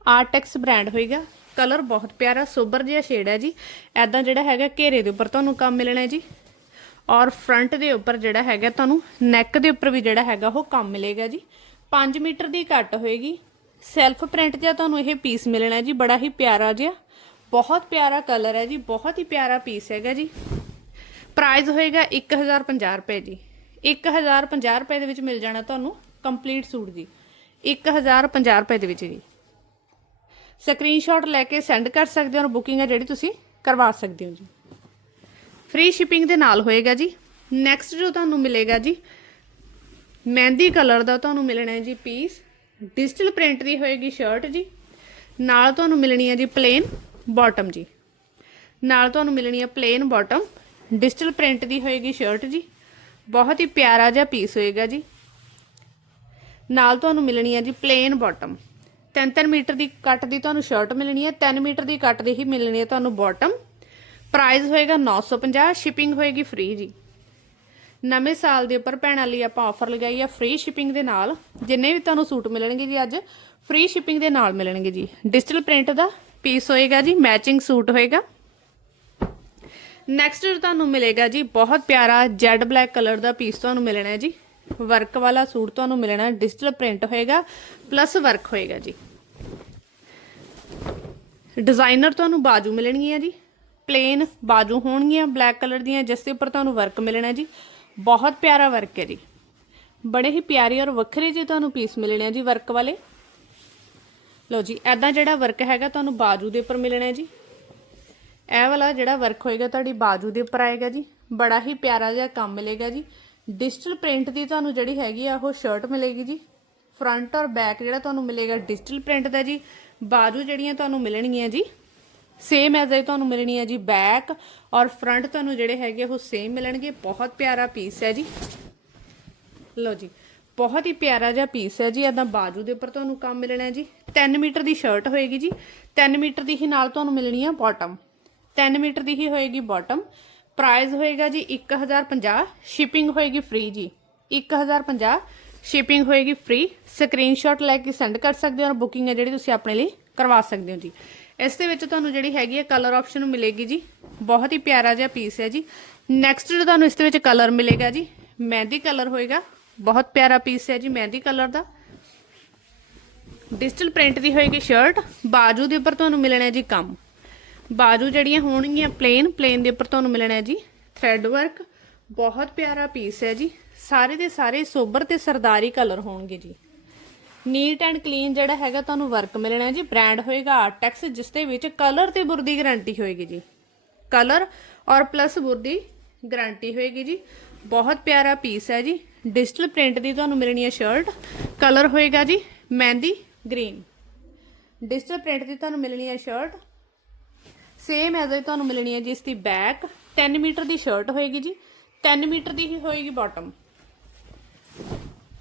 ਆਰਟੈਕਸ ਬ੍ਰਾਂਡ ਹੋਏਗਾ। ਕਲਰ ਬਹੁਤ ਪਿਆਰਾ, ਸੋਬਰ ਜਿਹਾ ਸ਼ੇਡ ਹੈ ਜੀ। ਐਦਾਂ ਜਿਹੜਾ ਹੈਗਾ ਘੇਰੇ ਦੇ ਉੱਪਰ ਤੁਹਾਨੂੰ ਕੰਮ ਮਿਲਣਾ ਹੈ ਜੀ। ਔਰ ਫਰੰਟ ਦੇ ਉੱਪਰ ਜਿਹੜਾ ਹੈਗਾ ਤੁਹਾਨੂੰ ਨੈਕ ਦੇ ਉੱਪਰ ਵੀ ਜਿਹੜਾ ਹੈਗਾ ਉਹ ਕੰਮ ਮਿਲੇਗਾ ਜੀ। 5 ਮੀਟਰ ਦੀ ਕੱਟ ਹੋਏਗੀ। ਸੈਲਫ ਪ੍ਰਿੰਟ ਜਿਹਾ ਤੁਹਾਨੂੰ ਇਹ ਪੀਸ ਮਿਲਣਾ ਹੈ ਜੀ, ਬੜਾ ਹੀ ਪਿਆਰਾ ਜਿਹਾ। ਬਹੁਤ ਪਿਆਰਾ ਕਲਰ ਹੈ ਜੀ, ਬਹੁਤ ਹੀ ਪਿਆਰਾ ਪੀਸ ਹੈਗਾ ਜੀ। ਪ੍ਰਾਈਸ ਹੋਏਗਾ 1050 ਰੁਪਏ ਜੀ। 1050 ਰੁਪਏ ਦੇ ਵਿੱਚ ਮਿਲ ਜਾਣਾ ਤੁਹਾਨੂੰ ਕੰਪਲੀਟ ਸੂਟ ਜੀ 1050 ਰੁਪਏ ਦੇ ਵਿੱਚ ਜੀ। ਸਕਰੀਨਸ਼ਾਟ ਲੈ ਕੇ ਸੈਂਡ ਕਰ ਸਕਦੇ ਹੋ ਔਰ ਬੁਕਿੰਗ ਹੈ ਜਿਹੜੀ ਤੁਸੀਂ ਕਰਵਾ ਸਕਦੇ ਹੋ ਜੀ। ਫ੍ਰੀ ਸ਼ਿਪਿੰਗ ਦੇ ਨਾਲ ਹੋਏਗਾ ਜੀ। ਨੈਕਸਟ ਜੋ ਤੁਹਾਨੂੰ ਮਿਲੇਗਾ ਜੀ, ਮਹਿੰਦੀ ਕਲਰ ਦਾ ਤੁਹਾਨੂੰ ਮਿਲਣਾ ਹੈ ਜੀ ਪੀਸ ਡਿਜੀਟਲ ਪ੍ਰਿੰਟ ਦੀ ਹੋਏਗੀ ਸ਼ਰਟ ਜੀ। ਨਾਲ ਤੁਹਾਨੂੰ ਮਿਲਣੀ ਹੈ ਜੀ ਪਲੇਨ ਬਾਟਮ ਜੀ। ਨਾਲ ਤੁਹਾਨੂੰ ਮਿਲਣੀ ਹੈ ਪਲੇਨ ਬਾਟਮ ਡਿਜੀਟਲ ਪ੍ਰਿੰਟ ਦੀ ਹੋਏਗੀ ਸ਼ਰਟ ਜੀ। ਬਹੁਤ ਹੀ ਪਿਆਰਾ ਜਿਹਾ ਪੀਸ ਹੋਏਗਾ ਜੀ। ਨਾਲ ਤੁਹਾਨੂੰ ਮਿਲਣੀ ਹੈ ਜੀ ਪਲੇਨ ਬਾਟਮ 3-3 ਮੀਟਰ ਦੀ ਕੱਟ ਦੀ ਤੁਹਾਨੂੰ ਸ਼ਰਟ ਮਿਲਣੀ ਹੈ 3 ਮੀਟਰ ਦੀ ਕੱਟ ਦੀ ਹੀ ਮਿਲਣੀ ਹੈ ਤੁਹਾਨੂੰ ਬਾਟਮ ਪ੍ਰਾਈਸ ਹੋਏਗਾ 950 ਸ਼ਿਪਿੰਗ ਹੋਏਗੀ ਫ੍ਰੀ ਜੀ। ਨਵੇਂ ਸਾਲ ਦੇ ਉੱਪਰ ਭੈਣਾਂ ਲਈ ਆਪਾਂ ਆਫਰ ਲਗਾਈ ਆ ਫ੍ਰੀ ਸ਼ਿਪਿੰਗ ਦੇ ਨਾਲ। ਜਿੰਨੇ ਵੀ ਤੁਹਾਨੂੰ ਸੂਟ ਮਿਲਣਗੇ ਜੀ ਅੱਜ ਫ੍ਰੀ ਸ਼ਿਪਿੰਗ ਦੇ ਨਾਲ ਮਿਲਣਗੇ ਜੀ। ਡਿਜੀਟਲ ਪ੍ਰਿੰਟ ਦਾ ਪੀਸ ਹੋਏਗਾ ਜੀ ਮੈਚਿੰਗ ਸੂਟ ਹੋਏਗਾ। ਨੈਕਸਟ ਤੁਹਾਨੂੰ ਮਿਲੇਗਾ ਜੀ ਬਹੁਤ ਪਿਆਰਾ ਜੈਡ ਬਲੈਕ ਕਲਰ ਦਾ ਪੀਸ ਤੁਹਾਨੂੰ ਮਿਲਣਾ ਹੈ ਜੀ। ਵਰਕ ਵਾਲਾ ਸੂਟ ਤੁਹਾਨੂੰ ਮਿਲਣਾ ਡਿਜੀਟਲ ਪ੍ਰਿੰਟ ਹੋਏਗਾ ਪਲੱਸ ਵਰਕ ਹੋਏਗਾ ਜੀ। ਡਿਜ਼ਾਈਨਰ ਤੁਹਾਨੂੰ ਬਾਜੂ ਮਿਲਣਗੀਆਂ ਜੀ। ਪਲੇਨ ਬਾਜੂ ਹੋਣਗੀਆਂ ਬਲੈਕ ਕਲਰ ਦੀਆਂ, ਜਿਸ ਦੇ ਉੱਪਰ ਤੁਹਾਨੂੰ ਵਰਕ ਮਿਲਣਾ ਜੀ। ਬਹੁਤ ਪਿਆਰਾ ਵਰਕ ਹੈ ਜੀ। ਬੜੇ ਹੀ ਪਿਆਰੇ ਔਰ ਵੱਖਰੇ ਜਿਹੇ ਤੁਹਾਨੂੰ ਪੀਸ ਮਿਲਣੇ ਆ ਜੀ ਵਰਕ ਵਾਲੇ। ਲਓ ਜੀ ਐਦਾਂ ਜਿਹੜਾ ਵਰਕ ਹੈਗਾ ਤੁਹਾਨੂੰ ਬਾਜੂ ਦੇ ਉੱਪਰ ਮਿਲਣਾ ਜੀ। ਇਹ ਵਾਲਾ ਜਿਹੜਾ ਵਰਕ ਹੋਏਗਾ ਤੁਹਾਡੀ ਬਾਜੂ ਦੇ ਉੱਪਰ ਆਏਗਾ ਜੀ। ਬੜਾ ਹੀ ਪਿਆਰਾ ਜਿਹਾ ਕੰਮ ਮਿਲੇਗਾ ਜੀ। ਡਿਜੀਟਲ ਪ੍ਰਿੰਟ ਦੀ ਤੁਹਾਨੂੰ ਜਿਹੜੀ ਹੈਗੀ ਆ, ਉਹ ਸ਼ਰਟ ਮਿਲੇਗੀ ਜੀ। ਫਰੰਟ ਔਰ ਬੈਕ ਜਿਹੜਾ ਤੁਹਾਨੂੰ ਮਿਲੇਗਾ ਡਿਜੀਟਲ ਪ੍ਰਿੰਟ ਦਾ ਜੀ। ਬਾਜੂ ਜਿਹੜੀਆਂ ਤੁਹਾਨੂੰ ਮਿਲਣਗੀਆਂ ਜੀ ਸੇਮ ਐਜ਼ ਇਹ ਤੁਹਾਨੂੰ ਮਿਲਣੀ ਹੈ ਜੀ ਬੈਕ ਔਰ ਫਰੰਟ ਤੁਹਾਨੂੰ ਜਿਹੜੇ ਹੈਗੇ ਉਹ ਸੇਮ ਮਿਲਣਗੇ। ਬਹੁਤ ਪਿਆਰਾ ਪੀਸ ਹੈ ਜੀ। ਲਓ ਜੀ, ਬਹੁਤ ਹੀ ਪਿਆਰਾ ਜਿਹਾ ਪੀਸ ਹੈ ਜੀ। ਇਦਾਂ ਬਾਜੂ ਦੇ ਉੱਪਰ ਤੁਹਾਨੂੰ ਕੰਮ ਮਿਲਣਾ ਹੈ ਜੀ। 3 ਮੀਟਰ ਦੀ ਸ਼ਰਟ ਹੋਏਗੀ ਜੀ। 3 ਮੀਟਰ ਦੀ ਹੀ ਨਾਲ ਤੁਹਾਨੂੰ ਮਿਲਣੀ ਹੈ ਬਾਟਮ 3 ਮੀਟਰ ਦੀ ਹੀ ਹੋਏਗੀ ਬਾਟਮ ਪ੍ਰਾਈਸ ਹੋਏਗਾ ਜੀ 1050 ਸ਼ਿਪਿੰਗ ਹੋਏਗੀ ਫ੍ਰੀ ਜੀ। 1050 ਸ਼ਿਪਿੰਗ ਹੋਏਗੀ ਫ੍ਰੀ ਸਕਰੀਨਸ਼ਾਟ ਲੈ ਕੇ ਸੈਂਡ ਕਰ ਸਕਦੇ ਹੋ ਔਰ ਬੁਕਿੰਗ ਹੈ ਜਿਹੜੀ ਤੁਸੀਂ ਆਪਣੇ ਲਈ ਕਰਵਾ ਸਕਦੇ ਹੋ ਜੀ। ਇਸ ਦੇ ਵਿੱਚ ਤੁਹਾਨੂੰ ਜਿਹੜੀ ਹੈਗੀ ਹੈ ਕਲਰ ਆਪਸ਼ਨ ਮਿਲੇਗੀ ਜੀ। ਬਹੁਤ ਹੀ ਪਿਆਰਾ ਜਿਹਾ ਪੀਸ ਹੈ ਜੀ। ਨੈਕਸਟ ਜੋ ਤੁਹਾਨੂੰ ਇਸ ਦੇ ਵਿੱਚ ਕਲਰ ਮਿਲੇਗਾ ਜੀ, ਮਹਿੰਦੀ ਕਲਰ ਹੋਏਗਾ। ਬਹੁਤ ਪਿਆਰਾ ਪੀਸ ਹੈ ਜੀ ਮਹਿੰਦੀ ਕਲਰ ਦਾ। ਡਿਜੀਟਲ ਪ੍ਰਿੰਟ ਦੀ ਹੋਏਗੀ ਸ਼ਰਟ ਬਾਜੂ ਦੇ ਉੱਪਰ ਤੁਹਾਨੂੰ ਮਿਲਣਾ ਹੈ ਜੀ ਕੰਮ। ਬਾਜੂ ਜਿਹੜੀਆਂ ਹੋਣਗੀਆਂ ਪਲੇਨ ਪਲੇਨ ਦੇ ਉੱਪਰ ਤੁਹਾਨੂੰ ਮਿਲਣਾ ਹੈ ਜੀ। ਥ੍ਰੈਡ ਵਰਕ ਬਹੁਤ ਪਿਆਰਾ ਪੀਸ ਹੈ ਜੀ। ਸਾਰੇ ਦੇ ਸਾਰੇ ਸੋਬਰ ਤੇ ਸਰਦਾਰੀ ਕਲਰ ਹੋਣਗੇ ਜੀ। ਨੀਟ ਐਂਡ ਕਲੀਨ ਜਿਹੜਾ ਹੈਗਾ ਤੁਹਾਨੂੰ ਵਰਕ ਮਿਲਣਾ ਹੈ ਜੀ। ਬ੍ਰਾਂਡ ਹੋਏਗਾ ਆਰਟੈਕਸ ਜਿਸ ਦੇ ਵਿੱਚ ਕਲਰ ਤੇ ਬੁਰ ਦੀ ਗਾਰੰਟੀ ਹੋਏਗੀ ਜੀ। ਕਲਰ ਔਰ ਪਲੱਸ ਬੁਰ ਦੀ ਗਾਰੰਟੀ ਹੋਏਗੀ ਜੀ। ਬਹੁਤ ਪਿਆਰਾ ਪੀਸ ਹੈ ਜੀ। ਡਿਜੀਟਲ ਪ੍ਰਿੰਟ ਦੀ ਤੁਹਾਨੂੰ ਮਿਲਣੀ ਹੈ ਸ਼ਰਟ ਕਲਰ ਹੋਏਗਾ ਜੀ ਮਹਿੰਦੀ ਗ੍ਰੀਨ ਡਿਜੀਟਲ ਪ੍ਰਿੰਟ ਦੀ ਤੁਹਾਨੂੰ ਮਿਲਣੀ ਹੈ ਸ਼ਰਟ ਸੇਮ ਐਜ਼ ਹੀ ਤੁਹਾਨੂੰ ਮਿਲਣੀ ਹੈ ਜੀ ਇਸ ਦੀ ਬੈਕ 10 ਮੀਟਰ ਦੀ ਸ਼ਰਟ ਹੋਏਗੀ ਜੀ। 3 ਮੀਟਰ ਦੀ ਹੀ ਹੋਏਗੀ ਬਾਟਮ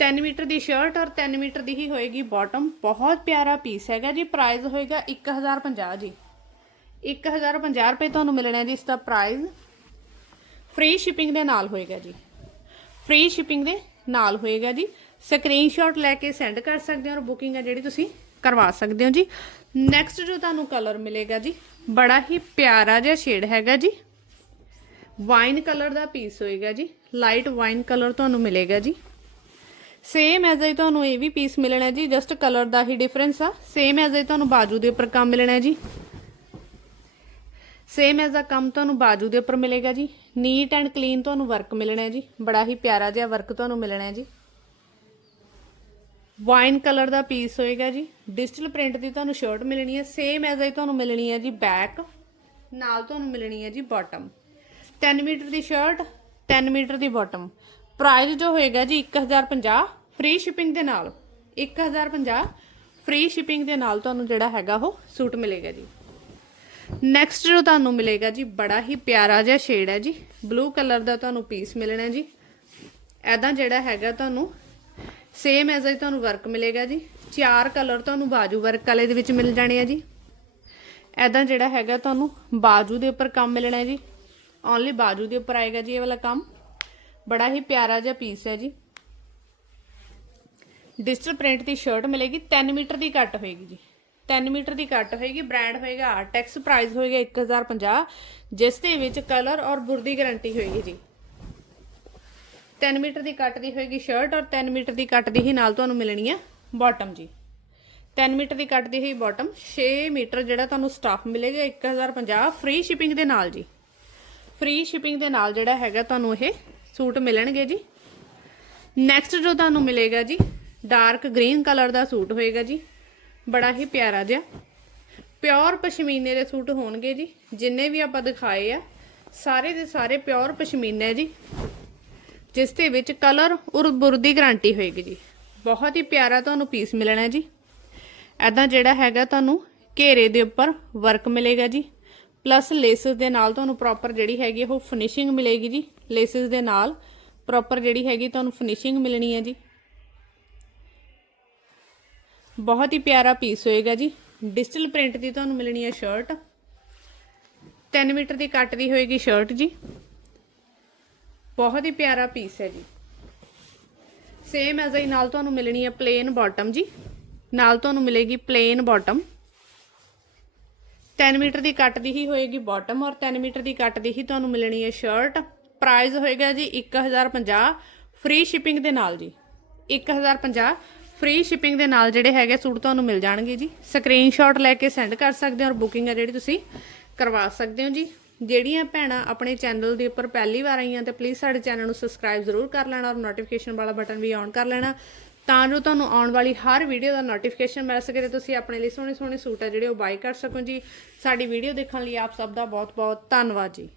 3 ਮੀਟਰ ਦੀ ਸ਼ਰਟ ਔਰ 3 ਮੀਟਰ ਦੀ ਹੀ ਹੋਏਗੀ ਬਾਟਮ ਬਹੁਤ ਪਿਆਰਾ ਪੀਸ ਹੈਗਾ ਜੀ। ਪ੍ਰਾਈਸ ਹੋਏਗਾ 1050 ਜੀ। 1050 ਰੁਪਏ ਤੁਹਾਨੂੰ ਮਿਲਣਾ ਜੀ ਇਸ ਦਾ ਪ੍ਰਾਈਸ ਫ੍ਰੀ ਸ਼ਿਪਿੰਗ ਦੇ ਨਾਲ ਹੋਏਗਾ ਜੀ। ਫ੍ਰੀ ਸ਼ਿਪਿੰਗ ਦੇ ਨਾਲ ਹੋਏਗਾ ਜੀ। ਸਕਰੀਨਸ਼ਾਟ ਲੈ ਕੇ ਸੈਂਡ ਕਰ ਸਕਦੇ ਹੋ ਔਰ ਬੁਕਿੰਗ ਹੈ ਜਿਹੜੀ ਤੁਸੀਂ ਕਰਵਾ ਸਕਦੇ ਹੋ ਜੀ। ਨੈਕਸਟ ਜੋ ਤੁਹਾਨੂੰ ਕਲਰ ਮਿਲੇਗਾ ਜੀ, ਬੜਾ ਹੀ ਪਿਆਰਾ ਜਿਹਾ ਸ਼ੇਡ ਹੈਗਾ ਜੀ। ਵਾਈਨ ਕਲਰ ਦਾ ਪੀਸ ਹੋਏਗਾ ਜੀ। ਲਾਈਟ ਵਾਈਨ ਕਲਰ ਤੁਹਾਨੂੰ ਮਿਲੇਗਾ ਜੀ। ਸੇਮ ਐਜ਼ ਹੀ ਤੁਹਾਨੂੰ ਇਹ ਵੀ ਪੀਸ ਮਿਲਣਾ ਜੀ ਜਸਟ ਕਲਰ ਦਾ ਹੀ ਡਿਫਰੈਂਸ ਆ। ਸੇਮ ਐਜ਼ ਹੀ ਤੁਹਾਨੂੰ ਬਾਜੂ ਦੇ ਉੱਪਰ ਕੰਮ ਮਿਲਣਾ ਜੀ। ਸੇਮ ਐਜ਼ ਦਾ ਕੰਮ ਤੁਹਾਨੂੰ ਬਾਜੂ ਦੇ ਉੱਪਰ ਮਿਲੇਗਾ ਜੀ। ਨੀਟ ਐਂਡ ਕਲੀਨ ਤੁਹਾਨੂੰ ਵਰਕ ਮਿਲਣਾ ਹੈ ਜੀ। ਬੜਾ ਹੀ ਪਿਆਰਾ ਜਿਹਾ ਵਰਕ ਤੁਹਾਨੂੰ ਮਿਲਣਾ ਹੈ ਜੀ। ਵਾਈਨ ਕਲਰ ਦਾ ਪੀਸ ਹੋਏਗਾ ਜੀ। ਡਿਜੀਟਲ ਪ੍ਰਿੰਟ ਦੀ ਤੁਹਾਨੂੰ ਸ਼ਰਟ ਮਿਲਣੀ ਹੈ। ਸੇਮ ਐਜ਼ ਆਈ ਤੁਹਾਨੂੰ ਮਿਲਣੀ ਹੈ ਜੀ ਬੈਕ ਨਾਲ ਤੁਹਾਨੂੰ ਮਿਲਣੀ ਹੈ ਜੀ ਬਾਟਮ 3 ਮੀਟਰ ਦੀ ਸ਼ਰਟ 3 ਮੀਟਰ ਦੀ ਬਾਟਮ ਪ੍ਰਾਈਸ ਜੋ ਹੋਏਗਾ ਜੀ 1050 ਫ੍ਰੀ ਸ਼ਿਪਿੰਗ ਦੇ ਨਾਲ। 1050 ਫ੍ਰੀ ਸ਼ਿਪਿੰਗ ਦੇ ਨਾਲ ਤੁਹਾਨੂੰ ਜਿਹੜਾ ਹੈਗਾ ਉਹ ਸੂਟ ਮਿਲੇਗਾ ਜੀ। ਨੈਕਸਟ ਜੋ ਤੁਹਾਨੂੰ ਮਿਲੇਗਾ ਜੀ, ਬੜਾ ਹੀ ਪਿਆਰਾ ਜਿਹਾ ਸ਼ੇਡ ਹੈ ਜੀ। ਬਲੂ ਕਲਰ ਦਾ ਤੁਹਾਨੂੰ ਪੀਸ ਮਿਲਣਾ ਜੀ। ਐਦਾਂ ਜਿਹੜਾ ਹੈਗਾ ਤੁਹਾਨੂੰ ਸੇਮ ਐਜ਼ ਹੀ ਤੁਹਾਨੂੰ ਵਰਕ ਮਿਲੇਗਾ ਜੀ। ਚਾਰ ਕਲਰ ਤੁਹਾਨੂੰ ਬਾਜੂ ਵਰਕ ਵਾਲੇ ਦੇ ਵਿੱਚ ਮਿਲ ਜਾਣੇ ਆ ਜੀ। ਐਦਾਂ ਜਿਹੜਾ ਹੈਗਾ ਤੁਹਾਨੂੰ ਬਾਜੂ ਦੇ ਉੱਪਰ ਕੰਮ ਮਿਲਣਾ ਹੈ ਜੀ। ਓਨਲੀ ਬਾਜੂ ਦੇ ਉੱਪਰ ਆਏਗਾ ਜੀ ਇਹ ਵਾਲਾ ਕੰਮ। ਬੜਾ ਹੀ ਪਿਆਰਾ ਜਿਹਾ ਪੀਸ ਹੈ ਜੀ। ਡਿਜੀਟਲ ਪ੍ਰਿੰਟ ਦੀ ਸ਼ਰਟ ਮਿਲੇਗੀ 3 ਮੀਟਰ ਦੀ ਕੱਟ ਹੋਏਗੀ ਜੀ। 3 ਮੀਟਰ ਦੀ ਕੱਟ ਹੋਏਗੀ ਬ੍ਰਾਂਡ ਹੋਏਗਾ ਆਰਟੈਕਸ ਪ੍ਰਾਈਸ ਹੋਏਗਾ 1050 ਜਿਸ ਦੇ ਵਿੱਚ ਕਲਰ ਔਰ ਬੁਰਦੀ ਗਾਰੰਟੀ ਹੋਏਗੀ ਜੀ। 3 ਮੀਟਰ ਦੀ ਕੱਟ ਦੀ ਹੋਏਗੀ ਸ਼ਰਟ ਔਰ 3 ਮੀਟਰ ਦੀ ਕੱਟ ਦੀ ਹੀ ਨਾਲ ਤੁਹਾਨੂੰ ਮਿਲਣੀ ਹੈ ਬਾਟਮ ਜੀ। 3 ਮੀਟਰ ਦੀ ਕੱਟ ਦੀ ਹੋਈ ਬਾਟਮ 6 ਮੀਟਰ ਜਿਹੜਾ ਤੁਹਾਨੂੰ ਸਟਾਫ ਮਿਲੇਗਾ 1050 ਫ੍ਰੀ ਸ਼ਿਪਿੰਗ ਦੇ ਨਾਲ ਜੀ। ਫ੍ਰੀ ਸ਼ਿਪਿੰਗ ਦੇ ਨਾਲ ਜਿਹੜਾ ਹੈਗਾ ਤੁਹਾਨੂੰ ਇਹ ਸੂਟ ਮਿਲਣਗੇ ਜੀ। ਨੈਕਸਟ ਜੋ ਤੁਹਾਨੂੰ ਮਿਲੇਗਾ ਜੀ ਡਾਰਕ ਗ੍ਰੀਨ ਕਲਰ ਦਾ ਸੂਟ ਹੋਏਗਾ ਜੀ। ਬੜਾ ਹੀ ਪਿਆਰਾ ਜਿਹਾ। ਪਿਓਰ ਪਸ਼ਮੀਨੇ ਦੇ ਸੂਟ ਹੋਣਗੇ ਜੀ, ਜਿੰਨੇ ਵੀ ਆਪਾਂ ਦਿਖਾਏ ਆ, ਸਾਰੇ ਦੇ ਸਾਰੇ ਪਿਓਰ ਪਸ਼ਮੀਨਾ ਜੀ। ਜਿਸ ਦੇ ਵਿੱਚ ਕਲਰ ਔਰ ਬੁਰ ਦੀ ਗਾਰੰਟੀ ਹੋਏਗੀ ਜੀ। ਬਹੁਤ ਹੀ ਪਿਆਰਾ ਤੁਹਾਨੂੰ ਪੀਸ ਮਿਲਣਾ ਜੀ। ਐਦਾਂ ਜਿਹੜਾ ਹੈਗਾ ਤੁਹਾਨੂੰ ਘੇਰੇ ਦੇ ਉੱਪਰ ਵਰਕ ਮਿਲੇਗਾ ਜੀ। ਪਲੱਸ ਲੇਸਿਸ ਦੇ ਨਾਲ ਤੁਹਾਨੂੰ ਪ੍ਰੋਪਰ ਜਿਹੜੀ ਹੈਗੀ ਉਹ ਫਿਨਿਸ਼ਿੰਗ ਮਿਲੇਗੀ ਜੀ। ਲੇਸਿਸ ਦੇ ਨਾਲ ਪ੍ਰੋਪਰ ਜਿਹੜੀ ਹੈਗੀ ਤੁਹਾਨੂੰ ਫਿਨਿਸ਼ਿੰਗ ਮਿਲਣੀ ਹੈ ਜੀ। ਬਹੁਤ ਹੀ ਪਿਆਰਾ ਪੀਸ ਹੋਏਗਾ ਜੀ। ਡਿਜੀਟਲ ਪ੍ਰਿੰਟ ਦੀ ਤੁਹਾਨੂੰ ਮਿਲਣੀ ਹੈ ਸ਼ਰਟ। 3 ਮੀਟਰ ਦੀ ਕੱਟ ਦੀ ਹੋਏਗੀ ਸ਼ਰਟ ਜੀ। ਬਹੁਤ ਹੀ ਪਿਆਰਾ ਪੀਸ ਹੈ ਜੀ। ਸੇਮ ਐਜ਼ ਹੀ ਨਾਲ ਤੁਹਾਨੂੰ ਮਿਲਣੀ ਹੈ ਪਲੇਨ ਬਾਟਮ ਜੀ। ਨਾਲ ਤੁਹਾਨੂੰ ਮਿਲੇਗੀ ਪਲੇਨ ਬਾਟਮ 3 ਮੀਟਰ ਦੀ ਕੱਟ ਦੀ ਹੀ ਹੋਏਗੀ ਬਾਟਮ ਔਰ 3 ਮੀਟਰ ਦੀ ਕੱਟ ਦੀ ਹੀ ਤੁਹਾਨੂੰ ਮਿਲਣੀ ਹੈ ਸ਼ਰਟ ਪ੍ਰਾਈਸ ਹੋਏਗਾ ਜੀ 1050 ਫ੍ਰੀ ਸ਼ਿਪਿੰਗ ਦੇ ਨਾਲ ਜੀ। 1050 ਫ੍ਰੀ ਸ਼ਿਪਿੰਗ ਦੇ ਨਾਲ ਜਿਹੜੇ ਹੈਗੇ ਸੂਟ ਤੁਹਾਨੂੰ ਮਿਲ ਜਾਣਗੇ ਜੀ। ਸਕਰੀਨਸ਼ਾਟ ਲੈ ਕੇ ਸੈਂਡ ਕਰ ਸਕਦੇ ਹੋ ਔਰ ਬੁਕਿੰਗ ਹੈ ਜਿਹੜੀ ਤੁਸੀਂ ਕਰਵਾ ਸਕਦੇ ਹੋ ਜੀ। ਜਿਹੜੀਆਂ ਭੈਣਾਂ ਆਪਣੇ ਚੈਨਲ ਦੇ ਉੱਪਰ ਪਹਿਲੀ ਵਾਰ ਆਈਆਂ ਤੇ ਪਲੀਜ਼ ਸਾਡੇ ਚੈਨਲ ਨੂੰ ਸਬਸਕ੍ਰਾਈਬ ਜ਼ਰੂਰ ਕਰ ਲੈਣਾ ਔਰ ਨੋਟੀਫਿਕੇਸ਼ਨ ਵਾਲਾ ਬਟਨ ਵੀ ਔਨ ਕਰ ਲੈਣਾ। ਤਾਂ ਜੋ ਤੁਹਾਨੂੰ ਆਉਣ ਵਾਲੀ ਹਰ ਵੀਡੀਓ ਦਾ ਨੋਟੀਫਿਕੇਸ਼ਨ ਮਿਲ ਸਕੇ ਤੇ ਤੁਸੀਂ ਆਪਣੇ ਲਈ ਸੋਹਣੇ ਸੋਹਣੇ ਸੂਟ ਆ ਜਿਹੜੇ ਉਹ ਬਾਈ ਕਰ ਸਕੋ ਜੀ। ਸਾਡੀ ਵੀਡੀਓ ਦੇਖਣ ਲਈ ਆਪ ਸਭ ਦਾ ਬਹੁਤ ਬਹੁਤ ਧੰਨਵਾਦ ਜੀ।